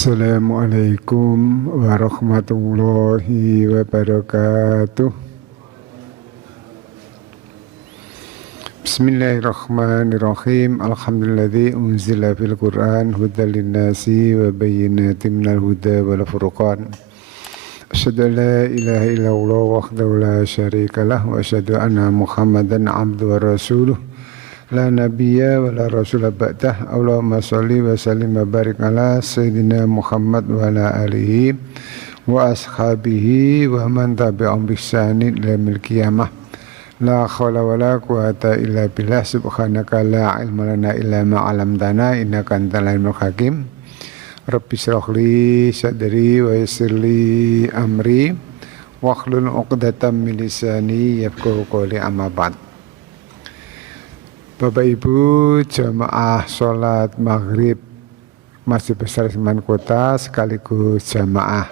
Assalamualaikum warahmatullahi wabarakatuh. Bismillahirrahmanirrahim. Alhamdulilladzi unzila fil Qur'an hudan linnasi wa bayyinatin minal huda wal furqan. Asyhadu an la ilaha illallah wahdahu la syarikalah wa asyhadu anna Muhammadan abduhu wa rasuluh. La nabiyya wa la rasula ba'dah. Allahumma sholli wa sallim wa barik ala sayyidina Muhammad wa ala alihi wa ashabihi wa man tabi'ahum bi ihsanin ila yaumil qiyamah. La haula wa la quwata illa billah. Subhanaka la ilma lana illa ma 'allamtana innaka antal alimul hakim. Rabbi shrah li sadri wa yassir li amri wahlul 'uqdatam min lisani yafqahu qawli, amma ba'd. Bapak Ibu jamaah sholat maghrib Masjid Besar Seman Kota sekaligus jamaah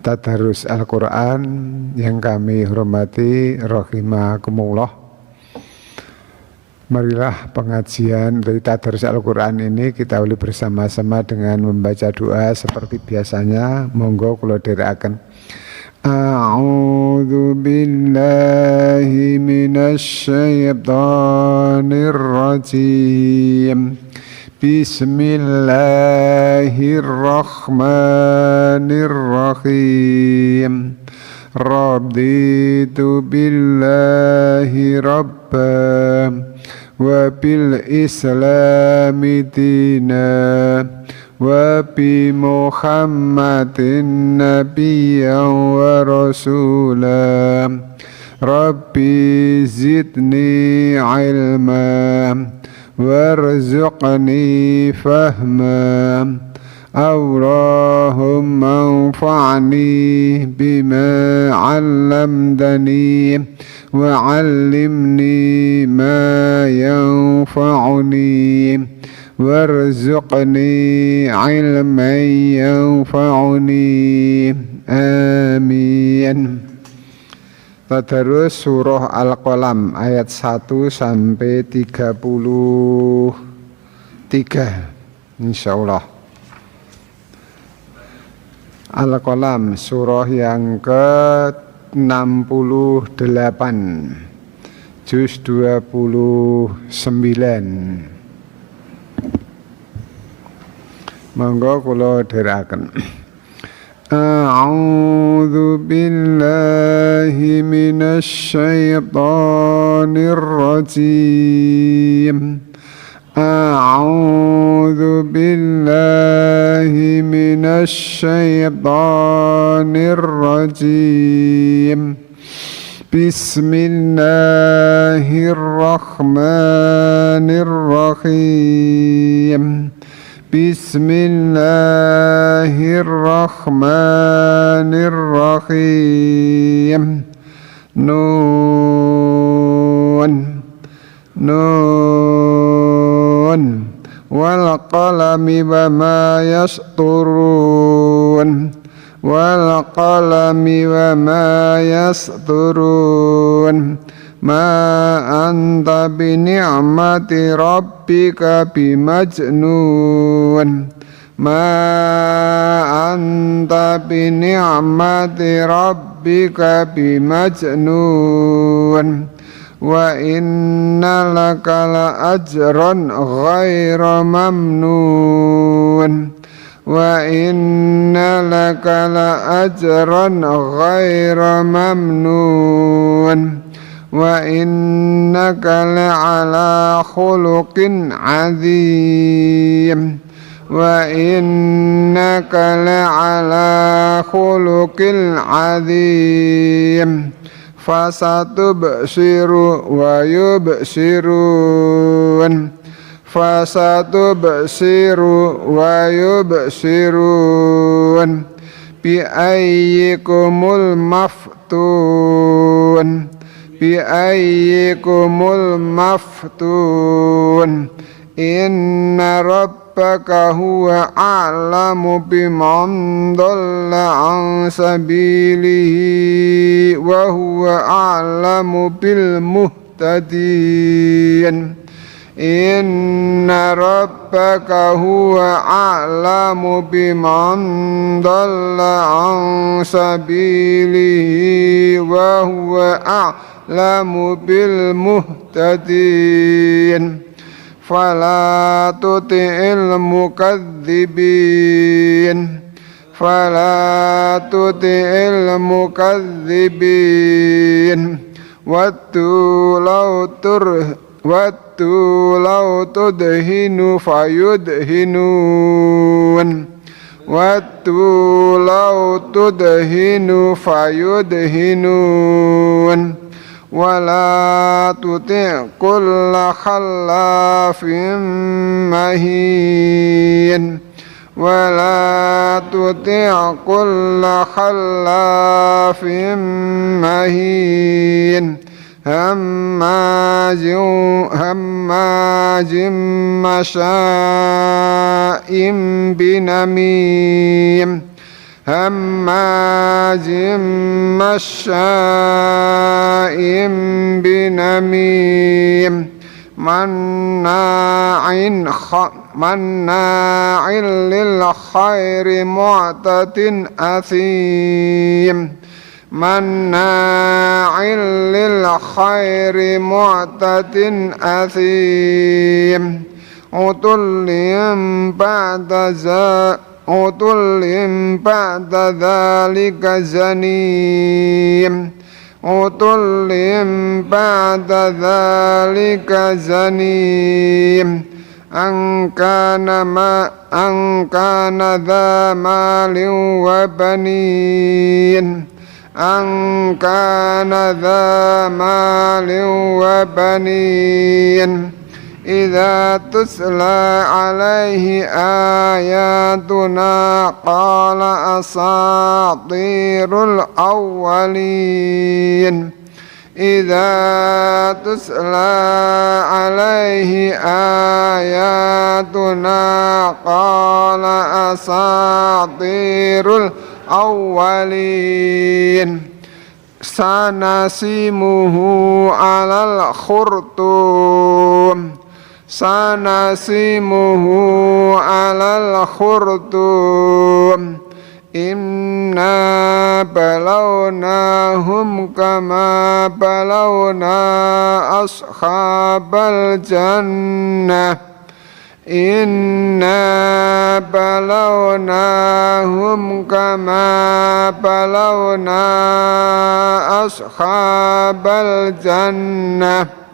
tadarus Al-Quran yang kami hormati rahimakumullah. Marilah pengajian dari tadarus Al-Quran ini kita uli bersama-sama dengan membaca doa seperti biasanya. Monggo kula dherekaken. A'udzu billahi minasy syaithanir rajim. Bismillahirrahmanirrahim. Raditu billahi rabba wa bil islami dina wa bi Muhammadin nabiyyan wa rasula. Rabbi zidni ilma warzuqni fahma. Allahumma anfa'ni bima 'allamtani wa 'allimni ma yanfa'uni warzuqni ilman yanfa'uni. Amin. Tadarus surah Al-Qalam ayat 1 sampai 33 insyaallah. Al-Qalam surah yang ke-68 juz 29. Monggo kula dherekaken. A'udzu billahi minasy syaithanir rajim. A'udzu billahi minasy syaithanir rajim. Bismillahirrahmanirrahim. Bismillahirrahmanirrahim. Nun wal qalami wa ma yasturun. Wal qalami wa ma yasturun. Ma anta bi ni'mati rabbika bimajnun. Ma anta bi ni'mati rabbika bimajnun. Wa inna laka la ajran ghaira mamnun. Wa inna laka la ajran ghaira mamnun. Wa innaka la'ala khuluqin 'adzim. Wa innaka la'ala khuluqin 'adzim. Fasatubsiru wa yubsirun. Fasatubsiru wa yubsirun. Bi ayyikumul maftun. Bi ayyikumul maftun. Inna rabbaka huwa a'lamu biman dhalla an sabilihi wa huwa a'lamu bil muhtadin. Inna rabbaka huwa a'lamu biman dalla an sabilihi wa huwa a'lamu bil muhtadin. Fala tuti'il mukadzibin. Fala tuti'il mukadzibin. Wattu law tudhinu fayudhinun. Wattu law tudhinu fayudhinun. Wala tuti' kulla khallafin mahin. Wala tuti' kulla khallafin mahin. Hammazin masya'im binamim. Hammazin masya'im binamim. Manna'in lil khairi mu'tadin athim. Manna'in lil khairi mu'tadin athim. Utullin ba'da dhalika zanim. Utullin ba'da dhalika zanim. An kana dha malin wa banin. An kana dha malin wa banin. Idza tusla alaihi ayatuna qala asatirul awwalin. Idza tusla alaihi ayatuna qala asatirul awwalin. Sanasimuhu alal khurtum. Sanasimuhu alal khurtum. Inna balawnahum kama balawna ashabal jannah. Inna balawnahum kama balawna ashabal jannah.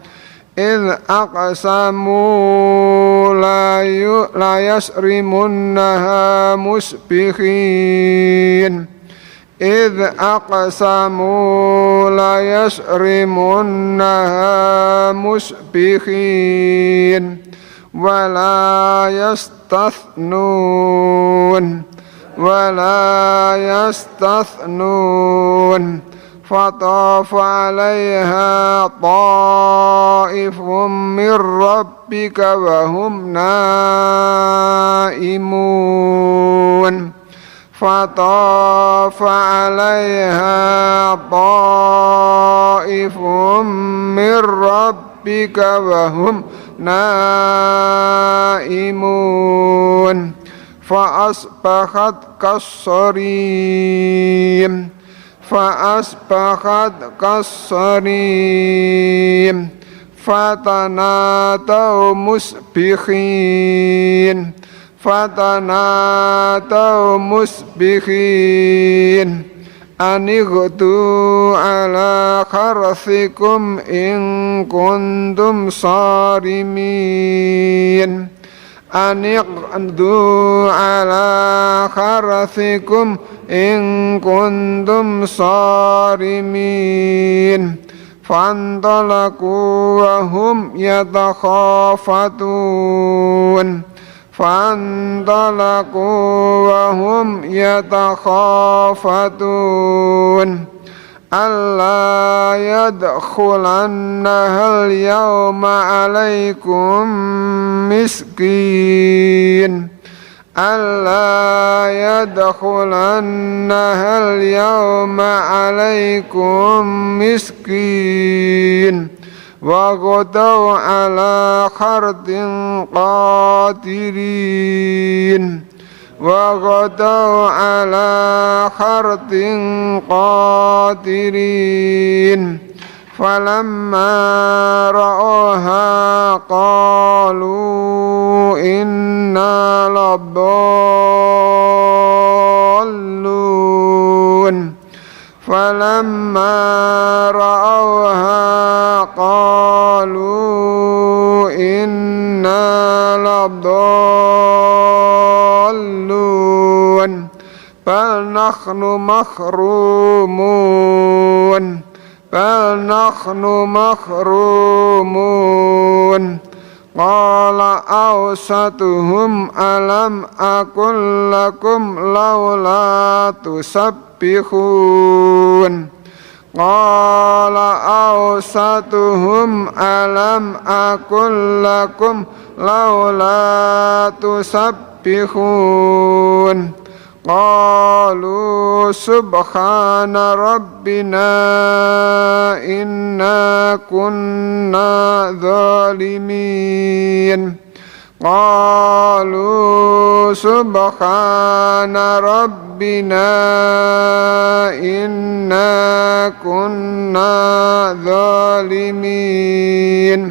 إذ أقسموا لا يسرمنها مسبخين. إذ أقسموا لا يسرمنها مسبخين. ولا يستثنون. فطاف عليها طائف من ربك وهم نائمون. فطاف عليها طائف من ربك وهم نائمون. فأصبحت كالصريم. فأصبحت كالصريم. فتنادوا مصبحين. فتنادوا مصبحين أن اغدوا على حرثكم إن كنتم صارمين. أن اغدوا على حرثكم إن كنتم صارمين. فانطلقوا وهم يتخافتون. فانطلقوا وهم يتخافتون. ألا يدخلنها اليوم عليكم مسكين. ألا يدخلنها اليوم عليكم مسكين. وغدوا على حرد قادرين وغدوا على حرد قادرين فلما رأوها قالوا إنا لضالون فلما رأوها قالوا إنا لضالون بل نحن محرومون بل نحن محرومون قال أوسطهم ألم أقل لكم لولا تسبحون قال أوسطهم ألم أقل لكم لولا تسبحون قالوا سبحان ربنا إنا كنا ظالمين قالوا سبحان ربنا إنا كنا ظالمين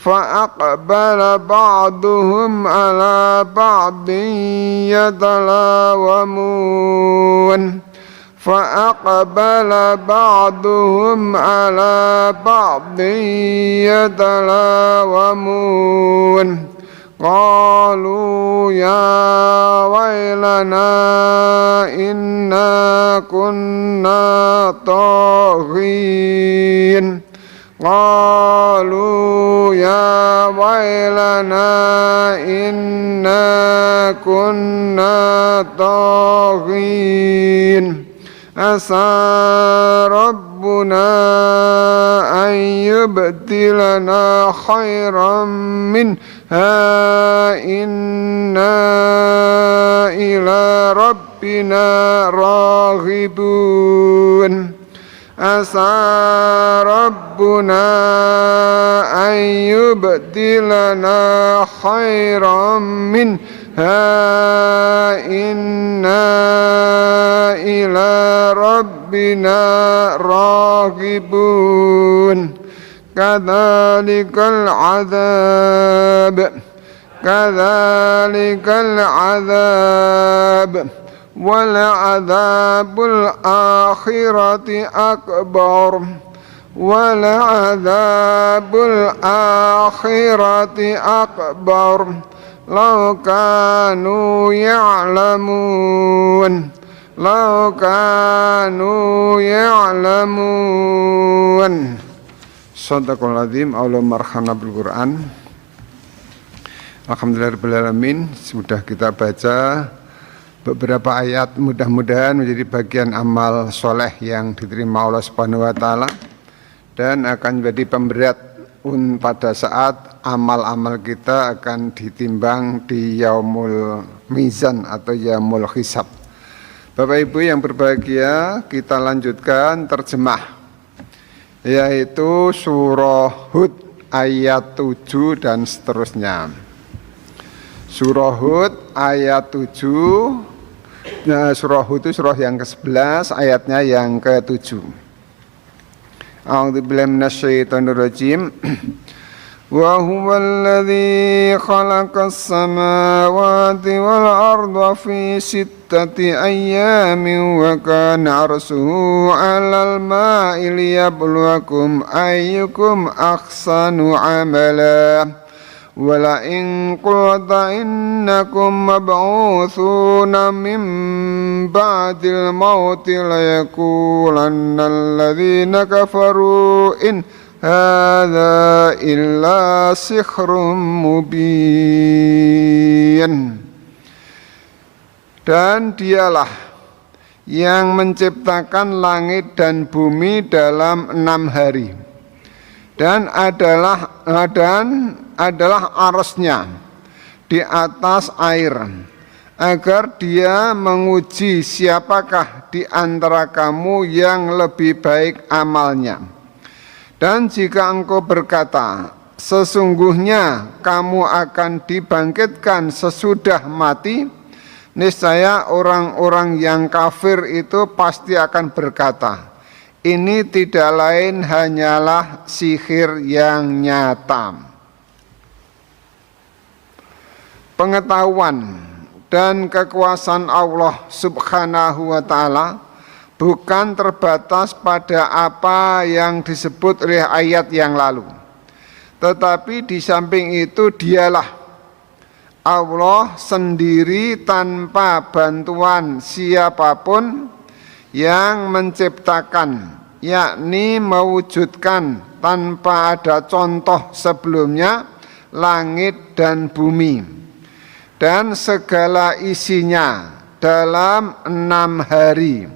فأقبل بعضهم على بعض يتلاومون فأقبل بعضهم على بعض يتلاومون قالوا يا ويلنا إنا كنا طاغين قالوا يا ويلنا إنا كنا طاغين عسى ربنا أن يبدلنا خيرا منها إنا إلى ربنا راغبون عسى ربنا أن يبدلنا خيرا منها إنا إلى ربنا راغبون كذلك العذاب ولعذاب الآخرة أكبر ولعذاب الآخرة أكبر لو كانوا يعلمون Shadaqal Azim. Allah marhana bil Quran. Alhamdulillahirrahmanirrahim. Sudah kita baca beberapa ayat, mudah-mudahan menjadi bagian amal soleh yang diterima Allah Subhanahu wa Ta'ala dan akan menjadi pemberat pada saat amal-amal kita akan ditimbang di yaumul mizan atau yaumul hisab. Bapak Ibu yang berbahagia, kita lanjutkan terjemah, yaitu surah Hud ayat 7 dan seterusnya. Surah Hud ayat 7. Nah, surah Hud itu surah yang ke-11, ayatnya yang ke-7. A'udzubillahi minasyaitonir rajim. Wa huwal ladzi khalaqas samawati wal arda fi sittati ayyamin wa kana 'arshuhu 'alal ma'i liyabluwakum ayyukum ahsanu 'amala. ولئن قلت إنكم مبعوثون من بعد الموت ليقولن الذين كفروا إن هذا إلا سحر مبين. Dan dialah yang menciptakan langit dan bumi dalam 6 hari. Dan adalah arasnya di atas air, agar dia menguji siapakah di antara kamu yang lebih baik amalnya. Dan jika engkau berkata, sesungguhnya kamu akan dibangkitkan sesudah mati, niscaya orang-orang yang kafir itu pasti akan berkata, ini tidak lain hanyalah sihir yang nyata. Pengetahuan dan kekuasaan Allah Subhanahu wa Ta'ala bukan terbatas pada apa yang disebut oleh ayat yang lalu, tetapi di samping itu dialah Allah sendiri tanpa bantuan siapapun yang menciptakan, yakni mewujudkan tanpa ada contoh sebelumnya langit dan bumi dan segala isinya dalam 6 hari.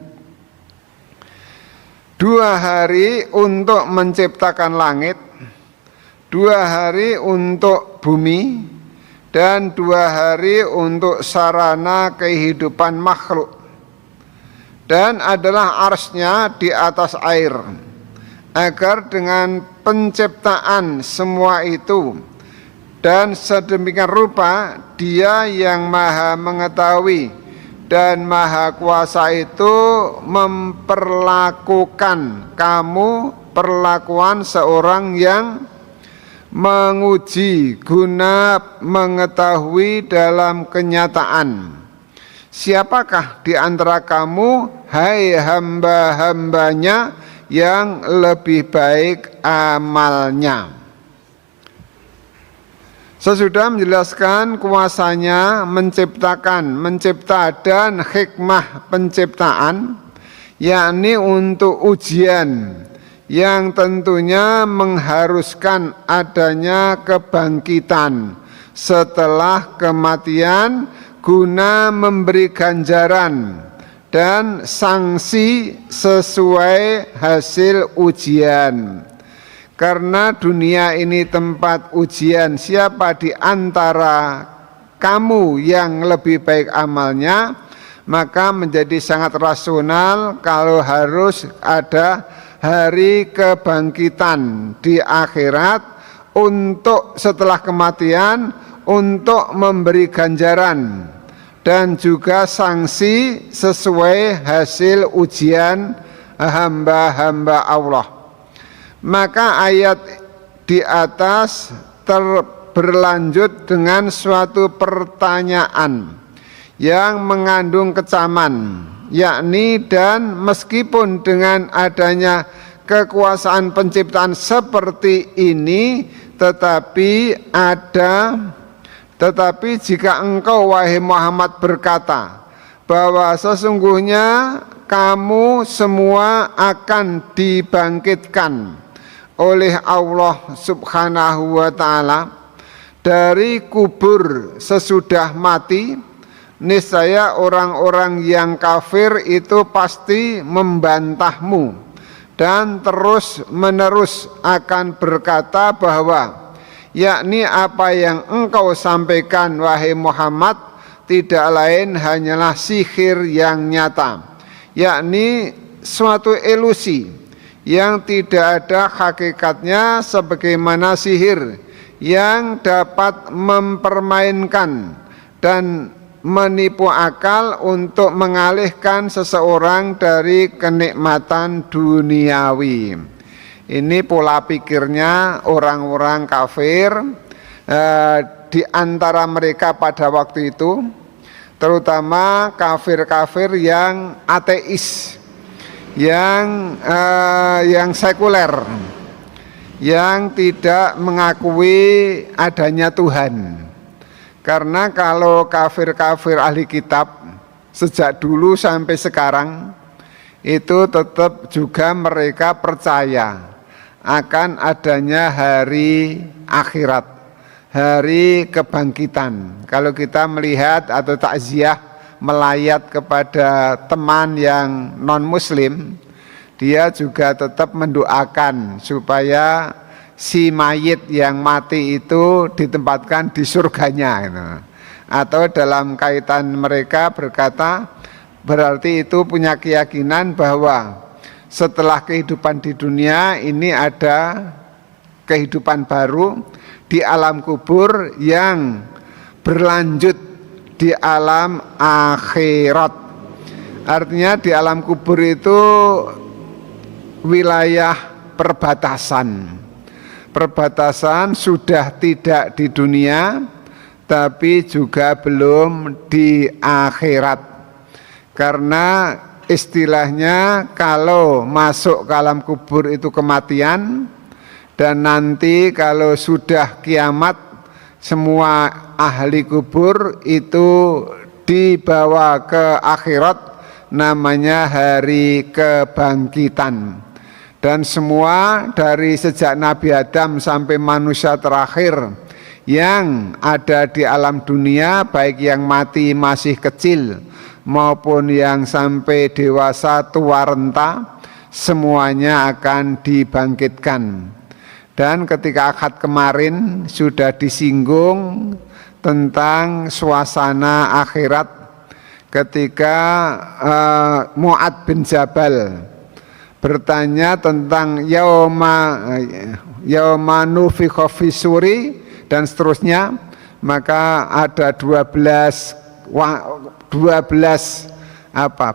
2 hari untuk menciptakan langit, 2 hari untuk bumi, dan 2 hari untuk sarana kehidupan makhluk. Dan adalah arsy-Nya di atas air, agar dengan penciptaan semua itu dan sedemikian rupa Dia yang maha mengetahui dan maha kuasa itu memperlakukan kamu perlakuan seorang yang menguji guna mengetahui dalam kenyataan siapakah di antara kamu, hai hamba-hambanya yang lebih baik amalnya. Sesudah menjelaskan kuasanya mencipta dan hikmah penciptaan, yakni untuk ujian yang tentunya mengharuskan adanya kebangkitan setelah kematian guna memberi ganjaran dan sanksi sesuai hasil ujian. Karena dunia ini tempat ujian, siapa di antara kamu yang lebih baik amalnya, maka menjadi sangat rasional kalau harus ada hari kebangkitan di akhirat untuk setelah kematian, untuk memberi ganjaran dan juga sanksi sesuai hasil ujian hamba-hamba Allah. Maka ayat di atas berlanjut dengan suatu pertanyaan yang mengandung kecaman, yakni dan meskipun dengan adanya kekuasaan penciptaan seperti ini, tetapi jika engkau wahai Muhammad berkata bahwa sesungguhnya kamu semua akan dibangkitkan oleh Allah Subhanahu wa Ta'ala dari kubur sesudah mati, niscaya orang-orang yang kafir itu pasti membantahmu dan terus-menerus akan berkata bahwa yakni apa yang engkau sampaikan wahai Muhammad tidak lain hanyalah sihir yang nyata, yakni suatu ilusi yang tidak ada hakikatnya sebagaimana sihir yang dapat mempermainkan dan menipu akal untuk mengalihkan seseorang dari kenikmatan duniawi. Ini pola pikirnya orang-orang kafir di antara mereka pada waktu itu, terutama kafir-kafir yang ateis, yang sekuler, yang tidak mengakui adanya Tuhan. Karena kalau kafir-kafir ahli kitab sejak dulu sampai sekarang itu tetap juga mereka percaya akan adanya hari akhirat, hari kebangkitan. Kalau kita melihat atau takziah melayat kepada teman yang non-muslim, dia juga tetap mendoakan supaya si mayit yang mati itu ditempatkan di surganya gitu. Atau dalam kaitan mereka berkata, berarti itu punya keyakinan bahwa setelah kehidupan di dunia ini ada kehidupan baru di alam kubur yang berlanjut di alam akhirat. Artinya di alam kubur itu wilayah perbatasan. Perbatasan sudah tidak di dunia, tapi juga belum di akhirat. Karena istilahnya kalau masuk ke alam kubur itu kematian, dan nanti kalau sudah kiamat semua ahli kubur itu dibawa ke akhirat, namanya hari kebangkitan. Dan semua dari sejak Nabi Adam sampai manusia terakhir yang ada di alam dunia, baik yang mati masih kecil maupun yang sampai dewasa tua renta, semuanya akan dibangkitkan. Dan ketika akad kemarin sudah disinggung tentang suasana akhirat ketika Mu'ad bin Jabal bertanya tentang yauma nufikha fisuri dan seterusnya, maka ada 12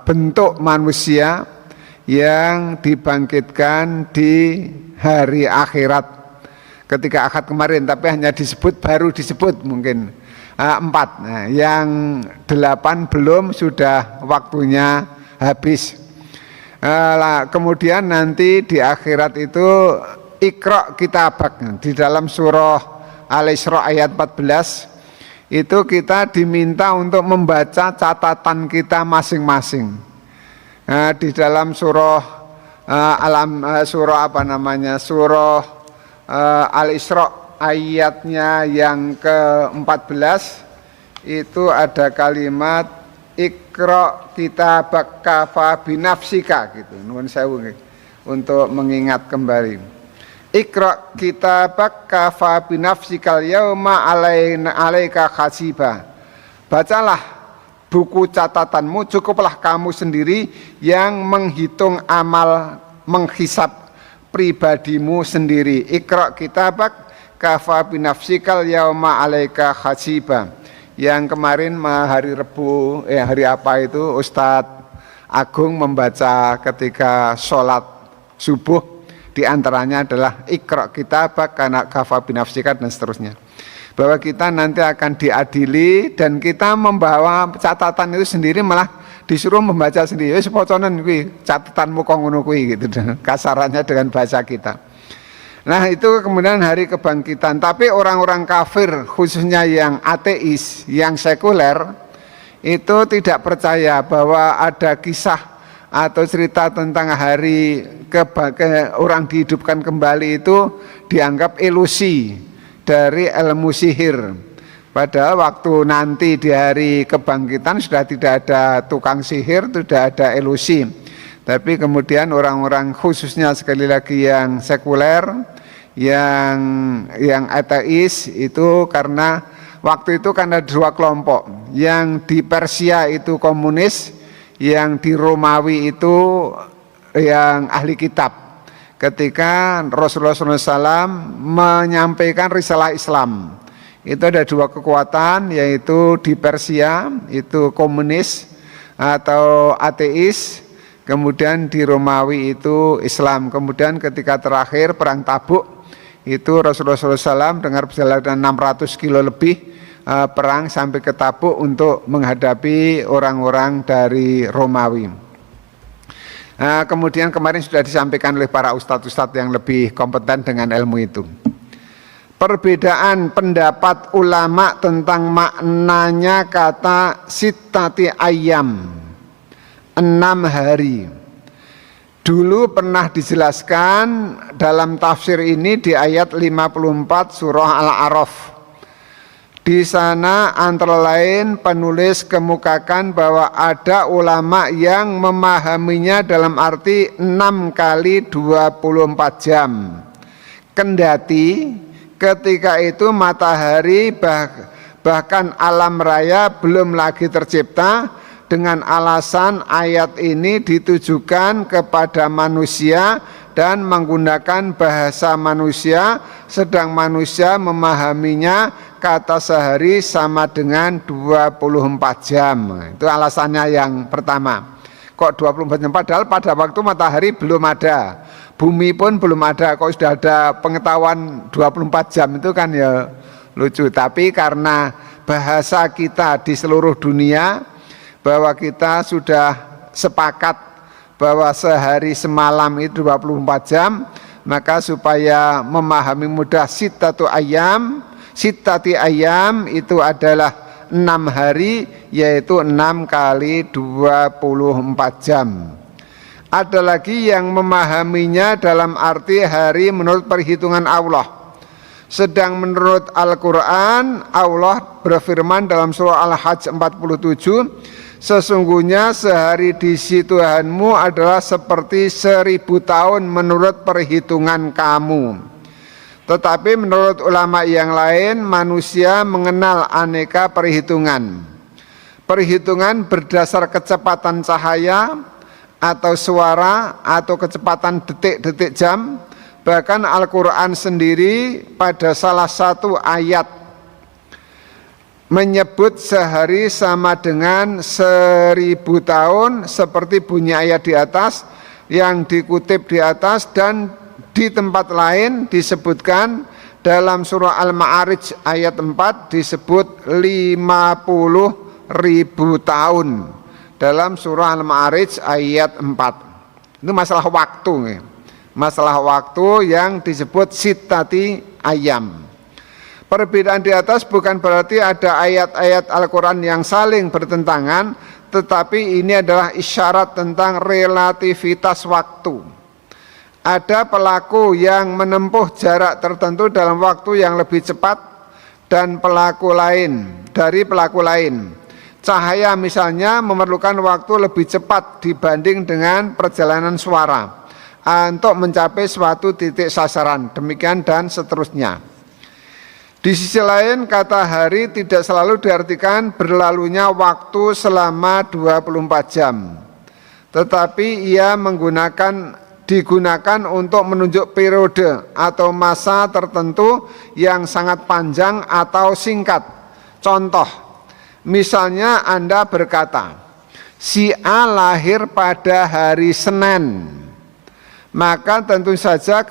bentuk manusia yang dibangkitkan di hari akhirat ketika akad kemarin, tapi hanya baru disebut mungkin 4. Nah, yang 8 belum, sudah waktunya habis. Kemudian nanti di akhirat itu Iqra kitabak, di dalam surah Al-Isra ayat 14 itu kita diminta untuk membaca catatan kita masing-masing. Di dalam surah surah Al-Isra ayatnya yang ke-14 itu ada kalimat Iqra kitabak kafa binafsika gitu. Nuwun sewu untuk mengingat kembali. Iqra kitabak kafa binafsikal yauma alaika hasiba. Bacalah buku catatanmu, cukuplah kamu sendiri yang menghitung amal, menghisab pribadimu sendiri. Iqra kitabak kafa binafsikal yauma alaika hasiba. Yang kemarin hari Rebu, hari apa itu Ustadz Agung membaca ketika sholat subuh, diantaranya adalah Iqra kitabak kana kafa binafsika dan seterusnya. Bahwa kita nanti akan diadili dan kita membawa catatan itu sendiri, malah disuruh membaca sendiri. Wis poconen kuwi catatanmu kok ngono kuwi gitu, kasarannya dengan bahasa kita. Nah itu kemudian hari kebangkitan. Tapi orang-orang kafir, khususnya yang ateis, yang sekuler, itu tidak percaya bahwa ada kisah atau cerita tentang hari orang dihidupkan kembali. Itu dianggap ilusi dari ilmu sihir. Padahal waktu nanti di hari kebangkitan sudah tidak ada tukang sihir, tidak ada ilusi. Tapi kemudian orang-orang, khususnya sekali lagi yang sekuler, yang ateis itu, karena waktu itu kan ada 2 kelompok. Yang di Persia itu komunis, yang di Romawi itu yang ahli kitab. Ketika Rasulullah SAW menyampaikan risalah Islam, itu ada 2 kekuatan, yaitu di Persia itu komunis atau ateis, kemudian di Romawi itu Islam. Kemudian ketika terakhir perang Tabuk itu Rasulullah SAW dengan perjalanan 600 kilo lebih perang sampai ke Tabuk untuk menghadapi orang-orang dari Romawi. Kemudian kemarin sudah disampaikan oleh para ustadz-ustadz yang lebih kompeten dengan ilmu itu. Perbedaan pendapat ulama tentang maknanya kata sittati ayyam, 6 hari. Dulu pernah dijelaskan dalam tafsir ini di ayat 54 surah Al-A'raf. Di sana antara lain penulis kemukakan bahwa ada ulama yang memahaminya dalam arti 6 kali 24 jam. Kendati ketika itu matahari bahkan alam raya belum lagi tercipta, dengan alasan ayat ini ditujukan kepada manusia dan menggunakan bahasa manusia, sedang manusia memahaminya kata sehari sama dengan 24 jam. Itu alasannya yang pertama. Kok 24 jam? Padahal pada waktu matahari belum ada, bumi pun belum ada. Kok sudah ada pengetahuan 24 jam, itu kan ya lucu. Tapi karena bahasa kita di seluruh dunia, bahwa kita sudah sepakat bahwa sehari semalam itu 24 jam, maka supaya memahami mudah sittati ayam itu adalah 6 hari, yaitu 6 kali 24 jam. Ada lagi yang memahaminya dalam arti hari menurut perhitungan Allah. Sedang menurut Al-Quran, Allah berfirman dalam surah Al-Hajj 47, sesungguhnya sehari di sisi Tuhanmu adalah seperti 1000 tahun menurut perhitungan kamu. Tetapi menurut ulama yang lain, manusia mengenal aneka perhitungan. Perhitungan berdasar kecepatan cahaya atau suara atau kecepatan detik-detik jam. Bahkan Al-Quran sendiri pada salah satu ayat menyebut sehari sama dengan 1000 tahun, seperti bunyi ayat di atas yang dikutip di atas, dan di tempat lain disebutkan dalam surah Al-Ma'arij ayat 4 disebut 50.000 tahun dalam surah Al-Ma'arij ayat 4. Itu masalah waktu nih. Masalah waktu yang disebut sittati ayam. Perbedaan di atas bukan berarti ada ayat-ayat Al-Quran yang saling bertentangan, tetapi ini adalah isyarat tentang relativitas waktu. Ada pelaku yang menempuh jarak tertentu dalam waktu yang lebih cepat dan pelaku lain dari pelaku lain. Cahaya misalnya memerlukan waktu lebih cepat dibanding dengan perjalanan suara untuk mencapai suatu titik sasaran, demikian dan seterusnya. Di sisi lain, kata hari tidak selalu diartikan berlalunya waktu selama 24 jam, tetapi ia digunakan untuk menunjuk periode atau masa tertentu yang sangat panjang atau singkat. Contoh, misalnya Anda berkata, si A lahir pada hari Senin, maka tentu saja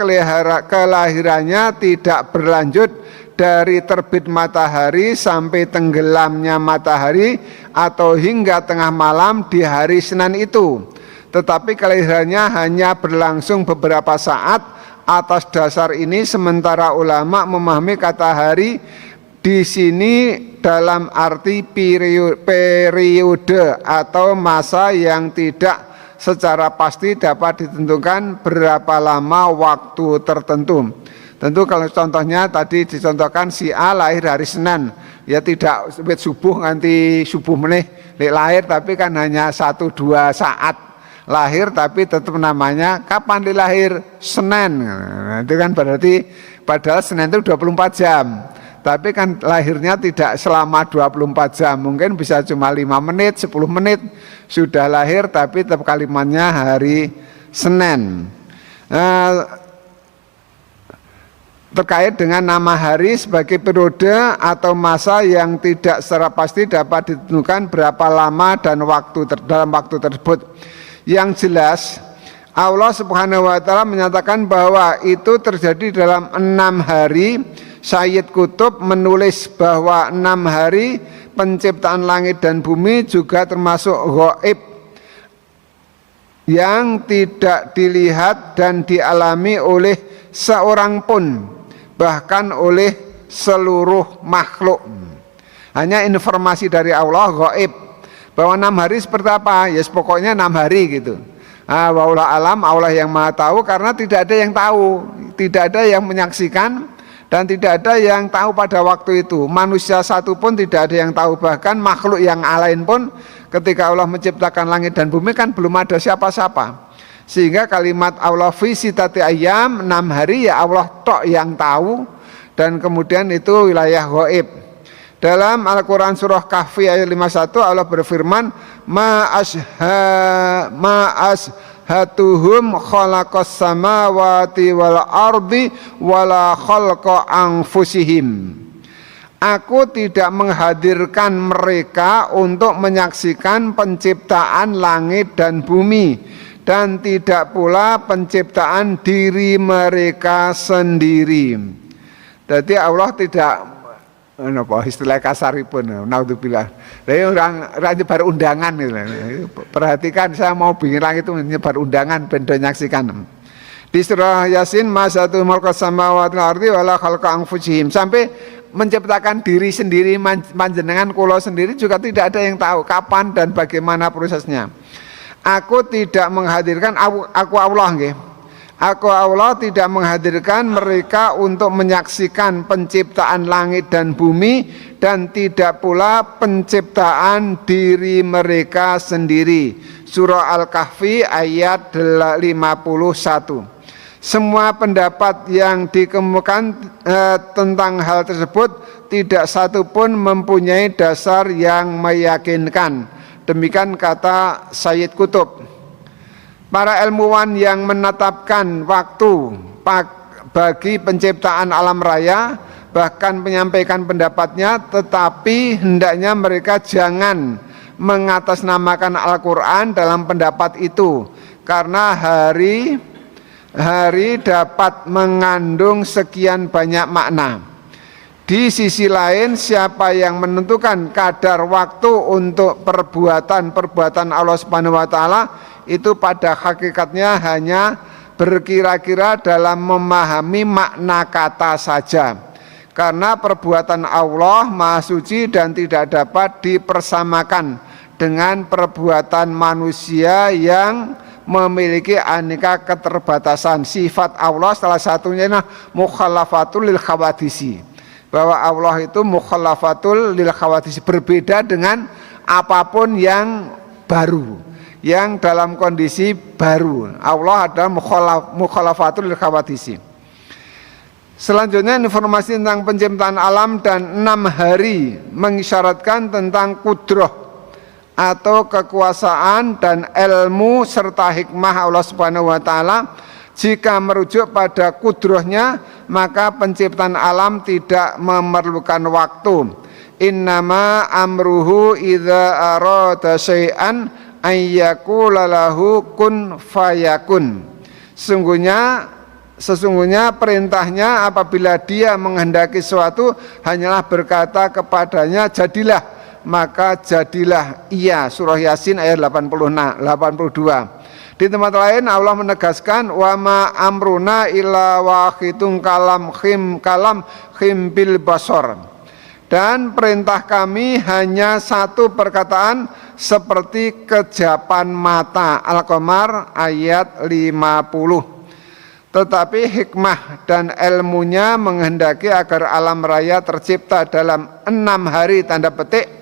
kelahirannya tidak berlanjut dari terbit matahari sampai tenggelamnya matahari atau hingga tengah malam di hari Senin itu. Tetapi kelahirannya hanya berlangsung beberapa saat. Atas dasar ini sementara ulama memahami kata hari di sini dalam arti periode atau masa yang tidak secara pasti dapat ditentukan berapa lama waktu tertentu. Tentu kalau contohnya tadi dicontohkan si A lahir hari Senin, ya tidak subuh nganti subuh meneh lahir, tapi kan hanya 1-2 saat lahir, tapi tetap namanya kapan dilahir? Senin. Nah, itu kan berarti padahal Senin itu 24 jam. Tapi kan lahirnya tidak selama 24 jam, mungkin bisa cuma 5 menit, 10 menit sudah lahir, tapi tetap kalimatnya hari Senin. Terkait dengan nama hari sebagai periode atau masa yang tidak secara pasti dapat ditentukan berapa lama dan dalam waktu tersebut. Yang jelas Allah Subhanahu wa Ta'ala menyatakan bahwa itu terjadi dalam 6 hari. Sayyid Qutb menulis bahwa 6 hari penciptaan langit dan bumi juga termasuk ghaib yang tidak dilihat dan dialami oleh seorang pun, bahkan oleh seluruh makhluk. Hanya informasi dari Allah ghaib. Bahwa 6 hari seperti apa? Ya pokoknya 6 hari gitu. Wallahu alam, Allah yang maha tahu, karena tidak ada yang tahu, tidak ada yang menyaksikan, dan tidak ada yang tahu pada waktu itu. Manusia satu pun tidak ada yang tahu, bahkan makhluk yang lain pun ketika Allah menciptakan langit dan bumi kan belum ada siapa-siapa. Sehingga kalimat Allah fi sittati ayyam, 6 hari ya Allah tok yang tahu, dan kemudian itu wilayah ghaib. Dalam Al-Quran surah Kahfi ayat 51 Allah berfirman, ma ashatuhum khalaqas samawati wal ardi wala khalqa anfusihim. Aku tidak menghadirkan mereka untuk menyaksikan penciptaan langit dan bumi, dan tidak pula penciptaan diri mereka sendiri. Jadi Allah tidak, apa istilah kasaripun, naudzubillah. Jadi orang nyebar undangan gitu. Perhatikan, saya mau bikin langit itu nyebar undangan benda nyaksikan. Di surah Yasin, masatu mulkas samawati wal ardi wala khalqa anfusihim, sampai menciptakan diri sendiri, panjenengan kula sendiri juga tidak ada yang tahu kapan dan bagaimana prosesnya. Aku tidak menghadirkan, aku Allah nggih. Aku Allah tidak menghadirkan mereka untuk menyaksikan penciptaan langit dan bumi, dan tidak pula penciptaan diri mereka sendiri. Surah Al-Kahfi ayat 51. Semua pendapat yang dikemukakan tentang hal tersebut tidak satu pun mempunyai dasar yang meyakinkan. Demikian kata Sayyid Qutb. Para ilmuwan yang menetapkan waktu bagi penciptaan alam raya bahkan menyampaikan pendapatnya, tetapi hendaknya mereka jangan mengatasnamakan Al-Quran dalam pendapat itu, karena hari dapat mengandung sekian banyak makna. Di sisi lain, siapa yang menentukan kadar waktu untuk perbuatan Allah Subhanahu wa taala, itu pada hakikatnya hanya berkira-kira dalam memahami makna kata saja. Karena perbuatan Allah Maha Suci dan tidak dapat dipersamakan dengan perbuatan manusia yang memiliki aneka keterbatasan. Sifat Allah salah satunya mukhalafatul lil khawadisi, bahwa Allah itu mukhalafatul lil khawadisi, berbeda dengan apapun yang baru, yang dalam kondisi baru. Allah adalah mukhalafatul lil khawadisi. Selanjutnya informasi tentang penciptaan alam dan 6 hari mengisyaratkan tentang kudrah atau kekuasaan dan ilmu serta hikmah Allah Subhanahu wa taala. Jika merujuk pada kudrahnya, maka penciptaan alam tidak memerlukan waktu. Innama amruhu idza arada syai'an ayyakula lahu kun fayakun. Sesungguhnya perintahnya apabila dia menghendaki sesuatu hanyalah berkata kepadanya jadilah, maka jadilah ia. Surah Yasin ayat 82. Di tempat lain Allah menegaskan wa ma amruna illa wahidun kalam khim bil basar. Dan perintah kami hanya satu perkataan seperti kejapan mata. Al-Qamar ayat 50. Tetapi hikmah dan ilmunya menghendaki agar alam raya tercipta dalam 6 hari tanda petik,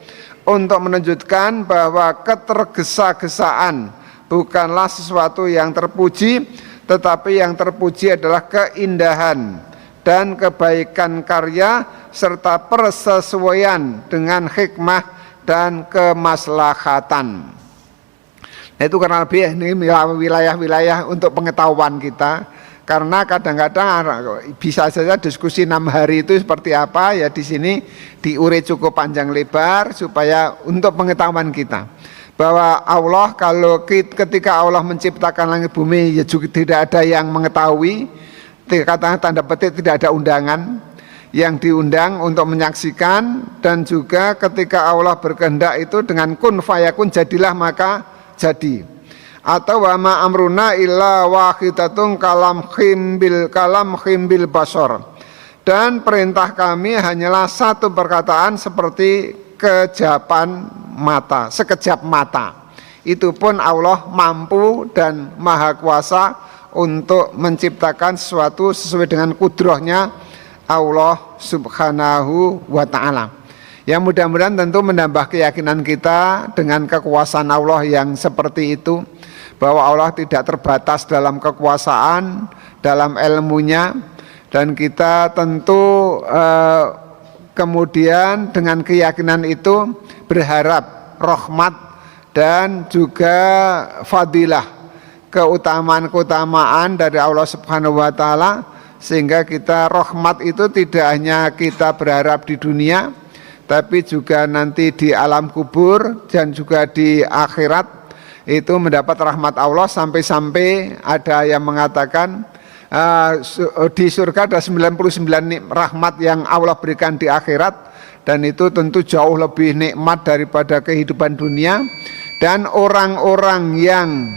untuk menunjukkan bahwa ketergesa-gesaan bukanlah sesuatu yang terpuji, tetapi yang terpuji adalah keindahan dan kebaikan karya serta persesuaian dengan hikmah dan kemaslahatan. Nah, itu karena lebih ini wilayah-wilayah untuk pengetahuan kita. Karena kadang-kadang bisa saja diskusi 6 hari itu seperti apa, ya di sini diurai cukup panjang lebar supaya untuk pengetahuan kita. Bahwa Allah ketika Allah menciptakan langit bumi, ya juga tidak ada yang mengetahui, kata tanda petik tidak ada undangan yang diundang untuk menyaksikan. Dan juga ketika Allah berkehendak itu dengan kun fayakun, jadilah maka jadi. Atau wa ma amruna illa wahidatun kalam khimbil basar. Dan perintah kami hanyalah satu perkataan seperti kejapan mata, sekejap mata. Itu pun Allah mampu dan maha kuasa untuk menciptakan sesuatu sesuai dengan kudrahnya Allah Subhanahu wa ta'ala. Yang mudah-mudahan tentu menambah keyakinan kita dengan kekuasaan Allah yang seperti itu, bahwa Allah tidak terbatas dalam kekuasaan, dalam ilmunya, dan kita tentu kemudian dengan keyakinan itu berharap rahmat dan juga fadilah, keutamaan dari Allah Subhanahu wa taala, sehingga kita rahmat itu tidak hanya kita berharap di dunia, tapi juga nanti di alam kubur dan juga di akhirat itu mendapat rahmat Allah. Sampai-sampai ada yang mengatakan di surga ada 99 rahmat yang Allah berikan di akhirat, dan itu tentu jauh lebih nikmat daripada kehidupan dunia. Dan orang-orang yang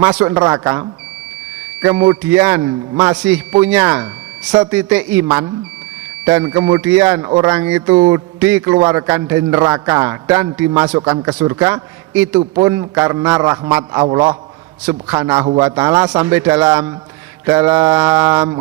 masuk neraka kemudian masih punya setitik iman, dan kemudian orang itu dikeluarkan dari neraka dan dimasukkan ke surga, itu pun karena rahmat Allah Subhanahu wa taala. Sampai dalam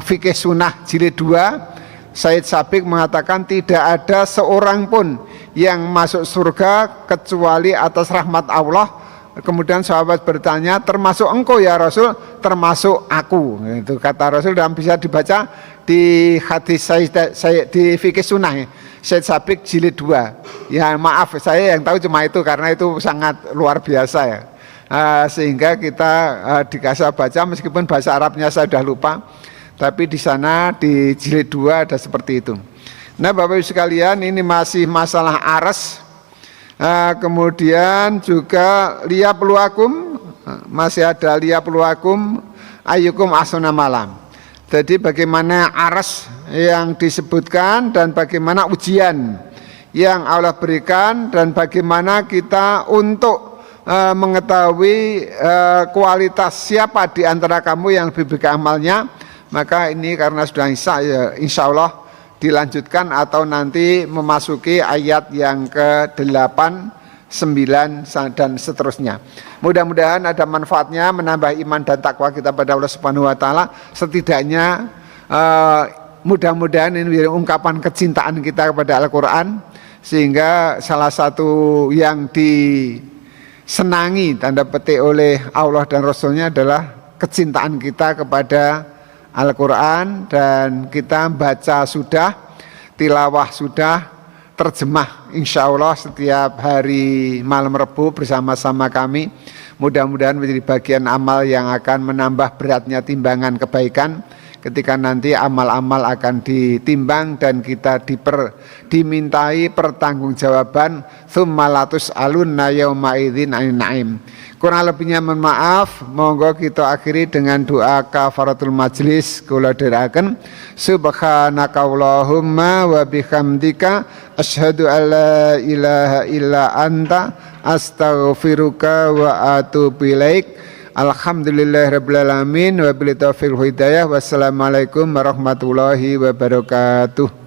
fikih sunnah jilid 2, Said Sabiq mengatakan tidak ada seorang pun yang masuk surga kecuali atas rahmat Allah. Kemudian sahabat bertanya, termasuk engkau ya Rasul? Termasuk aku. Itu kata Rasul, dan bisa dibaca di hadis saya di fikih sunnah Said Sabiq jilid 2. Ya maaf, saya yang tahu cuma itu karena itu sangat luar biasa ya. Sehingga kita dikasih baca, meskipun bahasa Arabnya saya sudah lupa, tapi di sana di jilid 2 ada seperti itu. Nah Bapak Ibu sekalian, ini masih masalah aras. Kemudian juga liyabluwakum, masih ada liyabluwakum ayyukum ahsanu malam. Jadi bagaimana aras yang disebutkan dan bagaimana ujian yang Allah berikan, dan bagaimana kita untuk mengetahui kualitas siapa di antara kamu yang lebih baik amalnya. Maka ini karena sudah insya Allah dilanjutkan atau nanti memasuki ayat yang ke-8, 9 dan seterusnya. Mudah-mudahan ada manfaatnya, menambah iman dan takwa kita pada Allah Subhanahu wa taala. Setidaknya mudah-mudahan ini menjadi ungkapan kecintaan kita kepada Al-Qur'an, sehingga salah satu yang disenangi tanda petik oleh Allah dan Rasulnya adalah kecintaan kita kepada Al-Quran, dan kita baca sudah, tilawah sudah, terjemah insya Allah setiap hari malam Rebu bersama-sama kami. Mudah-mudahan menjadi bagian amal yang akan menambah beratnya timbangan kebaikan ketika nanti amal-amal akan ditimbang dan kita dimintai pertanggungjawaban. Tsumma latus'alunna yauma idzin 'anil na'im. Kurang lebihnya mohon maaf. Monggo kita akhiri dengan doa kafaratul majlis. Kula dherekaken subhanaka Allahumma wa bihamdika asyhadu an la ilaha illa anta astaghfiruka wa atubu ilaik. Alhamdulillahirabbil alamin wa billahi taufiq hidayah. Wassalamualaikum warahmatullahi wabarakatuh.